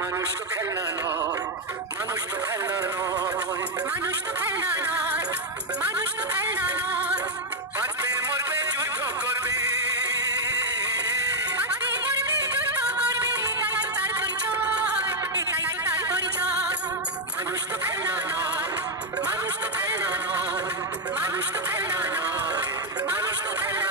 মানুষ তো খেলনা নয় মানুষ তো খেলনা নয়। মানুষ তো খেলনা নয় মানুষ তো খেলনা নয়। বাঁচবে মরবে যুদ্ধ করবে। মানুষ তো খেলনা নয় মানুষ তো খেলনা নয় মানুষ তো খেলনা নয় মানুষ তো খেলনা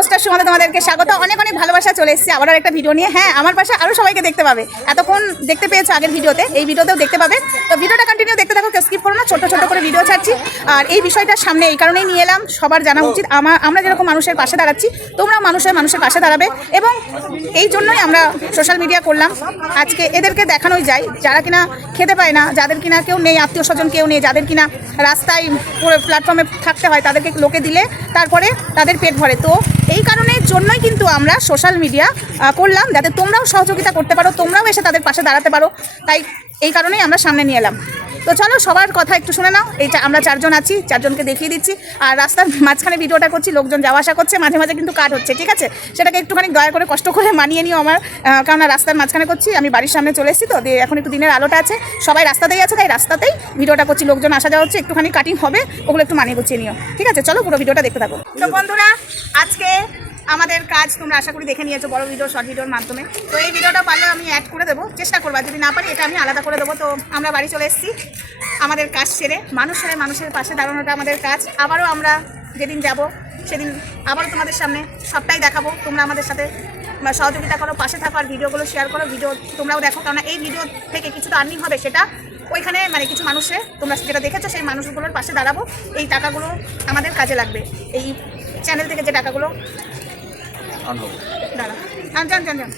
রোস্টার সময় তোমাদেরকে স্বাগত। অনেক অনেক ভালোবাসা চলে এসেছি আবার একটা ভিডিও নিয়ে। হ্যাঁ আমার পাশে আরও সবাইকে দেখতে পাবে। এতক্ষণ দেখতে পেয়েছ আগের ভিডিওতে, এই ভিডিওতেও দেখতে পাবে। তো ভিডিওটা কন্টিনিউ দেখতে থাকো, কেউ স্কিপ করো না ছোটো ছোট করে ভিডিও ছাড়ছি। আর এই বিষয়টা সামনে এই কারণেই নিয়ে এলাম, সবার জানা উচিত। আমার আমরা যেরকম মানুষের পাশে দাঁড়াচ্ছি তোমরা মানুষের মানুষের পাশে দাঁড়াবে। এবং এই জন্যই আমরা সোশ্যাল মিডিয়া করলাম। আজকে এদেরকে দেখানোই যায়, যারা কিনা খেতে পায় না, যাদের কিনা কেউ নেই, আত্মীয় স্বজন কেউ নেই, যাদের কিনা রাস্তায় প্ল্যাটফর্মে থাকতে হয়, তাদেরকে লোকে দিলে তারপরে তাদের পেট ভরে। তো এই কারণের জন্যই কিন্তু আমরা সোশ্যাল মিডিয়া করলাম, যাতে তোমরাও সহযোগিতা করতে পারো, তোমরাও এসে তাদের পাশে দাঁড়াতে পারো। তাই এই কারণেই আমরা সামনে নিয়ে এলাম। তো চলো, সবার কথা একটু শুনে নাও। এইটা আমরা চারজন আছি, চারজনকে দেখিয়ে দিচ্ছি। আর রাস্তার মাঝখানে ভিডিওটা করছি, লোকজন যাওয়া আসা করছে, মাঝে মাঝে কিন্তু কাট হচ্ছে, ঠিক আছে? সেটাকে একটুখানি দয়া করে কষ্ট করে মানিয়ে নিও আমার। কারণ রাস্তার মাঝখানে করছি, আমি বাড়ির সামনে চলে এসেছি তো, দিয়ে এখন একটু দিনের আলোটা আছে। সবাই রাস্তাতেই আছে, তাই রাস্তাতেই ভিডিওটা করছি, লোকজন আসা যাওয়া হচ্ছে, একটুখানি কাটিং হবে, ওগুলো একটু মানিয়ে গুছিয়ে নিও, ঠিক আছে? চলো পুরো ভিডিওটা দেখতে থাকো। তো বন্ধুরা, আজকে আমাদের কাজ তোমরা আশা করি দেখে নিয়েছো বড় ভিডিও শর্ট ভিডিওর মাধ্যমে। তো এই ভিডিওটা পারলে আমি অ্যাড করে দেবো, চেষ্টা করব, যদি না পারি এটা আমি আলাদা করে দেবো। তো আমরা বাড়ি চলে এসেছি, আমাদের কাজ সেরে মানুষের মানুষের পাশে দাঁড়ানোটা আমাদের কাজ। আবারও আমরা যেদিন যাব, সেদিন আবারও তোমাদের সামনে সবটাই দেখাবো। তোমরা আমাদের সাথে সহযোগিতা করো, পাশে থাকো আর ভিডিওগুলো শেয়ার করো ভিডিও তোমরাও দেখো, কারণ এই ভিডিও থেকে কিছু তো আর্নিং হবে, সেটা ওইখানে মানে কিছু মানুষে, তোমরা যেটা দেখেছ, সেই মানুষগুলোর পাশে দাঁড়াবো। এই টাকাগুলো আমাদের কাজে লাগবে। এই চ্যানেল থেকে যে টাকাগুলো দাঁড়া আন যান যান যান।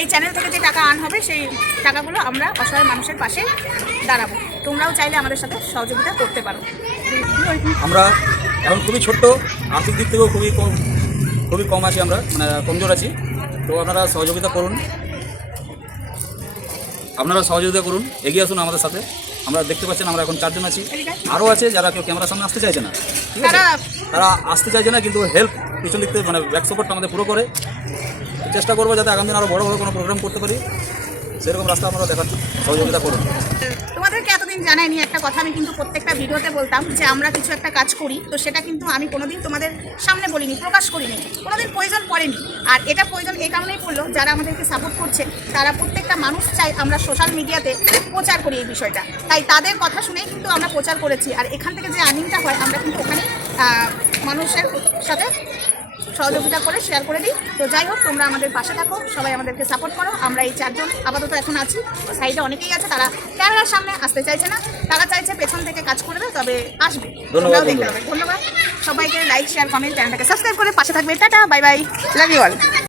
এই চ্যানেল থেকে যে টাকা আন হবে সেই টাকাগুলো আমরা অসহায় মানুষের পাশে দাঁড়াবো। তোমরাও চাইলে আমাদের সাথে সহযোগিতা করতে পারো। আমরা এখন খুবই ছোট্ট আর্থিক দিক থেকেও খুবই কম খুবই কম আছি আমরা মানে কমজোর আছি। তো আপনারা সহযোগিতা করুন। আপনারা সহযোগিতা করুন এগিয়ে আসুন আমাদের সাথে। আমরা দেখতে পাচ্ছেন আমরা এখন চারজন আছি। আরও আছে যারা কেউ ক্যামেরার সামনে আসতে চাইছে না। ঠিক আছে? তারা- আসতে চাইছে না কিন্তু হেল্প পিছন দিক থেকে মানে ব্যাক সাপোর্টটা আমাদের পুরো করে। চেষ্টা করব যাতে আগামী দিন আরও বড় বড় কোনো প্রোগ্রাম করতে পারি। সেরকম রাস্তা আমরা দেখাচ্ছি। সহযোগিতা করুন। তোমাদেরকে এতদিন জানাইনি একটা কথা, আমি কিন্তু প্রত্যেকটা ভিডিওতে বলতাম যে আমরা কিছু একটা কাজ করি, তো সেটা কিন্তু আমি কোনোদিন তোমাদের সামনে বলিনি, প্রকাশ করিনি। কোনোদিন প্রয়োজন পড়েনি। আর এটা প্রয়োজন এই কারণেই পড়ল, যারা আমাদেরকে সাপোর্ট করছে, তারা প্রত্যেকটা মানুষ চাই আমরা সোশ্যাল মিডিয়াতে প্রচার করি এই বিষয়টা। তাই তাদের কথা শুনেই কিন্তু আমরা প্রচার করেছি। আর এখান থেকে যে আর্নিংটা হয়, আমরা কিন্তু ওখানে মানুষের সাথে সহযোগিতা করে শেয়ার করে দিই। তো যাই হোক তোমরা আমাদের পাশে থাকো সবাই আমাদেরকে সাপোর্ট করো। আমরা এই চারজন আপাতত এখন আছি। সাইডে অনেকেই আছে তারা ক্যামেরার সামনে আসতে চাইছে না। তারা চাইছে পেছন থেকে কাজ করবে তবে আসবে। ধন্যবাদ, ধন্যবাদ। সবাইকে লাইক শেয়ার কমেন্ট চ্যানেলটাকে সাবস্ক্রাইব করে পাশে থাকবে। Tata bye bye love you all